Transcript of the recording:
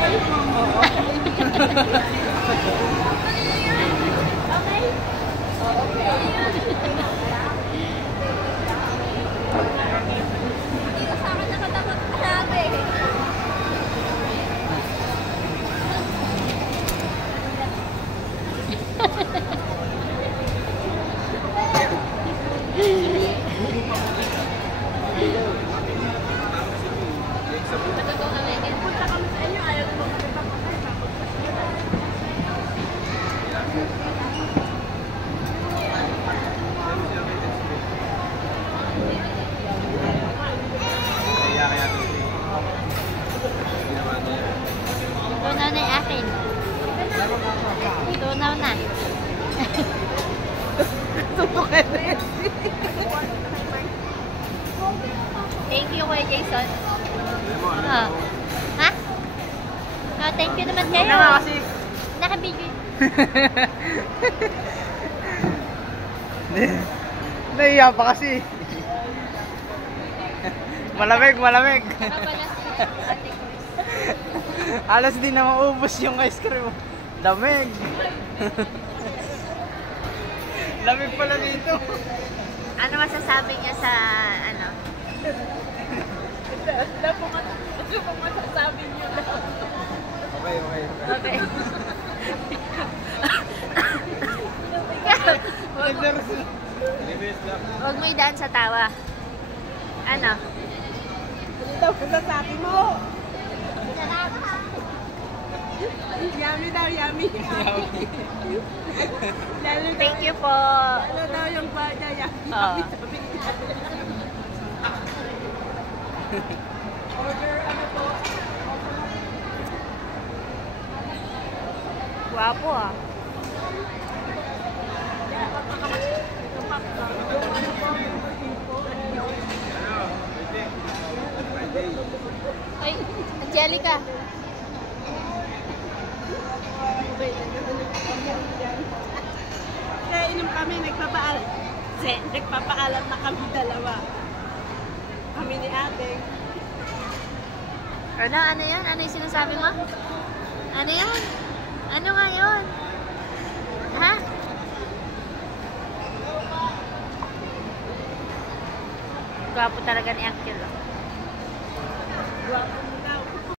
Hindi ko sa akin nakatakot grabe. Punta kami sa inyo, ayaw mo kami papatay. Tunaw na yung akin. Tunaw na. Thank you, Kuya Jason. Oh. Ha? Oh, thank you naman kayo. Nakabidyo. Naiya pa kasi. Malamig, malamig. Nakapala si Ate Chris. Alas din na maubos yung ice cream. Lamig. Lamig pala dito. Ano masasabi niya sa ano? Ano pong masasabi niyo na? Okay, okay. Okay. Huwag mo idaan sa tawa. Ano? Ano daw masasabi mo? Yummy daw, yummy. Lalo daw, Thank you po. lalo daw yung bada, yummy. Oo. Sabi niya. Order ano po? Guwapo ah. Ay, Angelica. Kaya inom kami, nagpapaalam na kami dalawa. Kami ni ate. Ano yan? Ano yung sinasabi mo? Ano yan? Ano nga yun? Ha? Gwapo talaga ni Uncle. Guwapo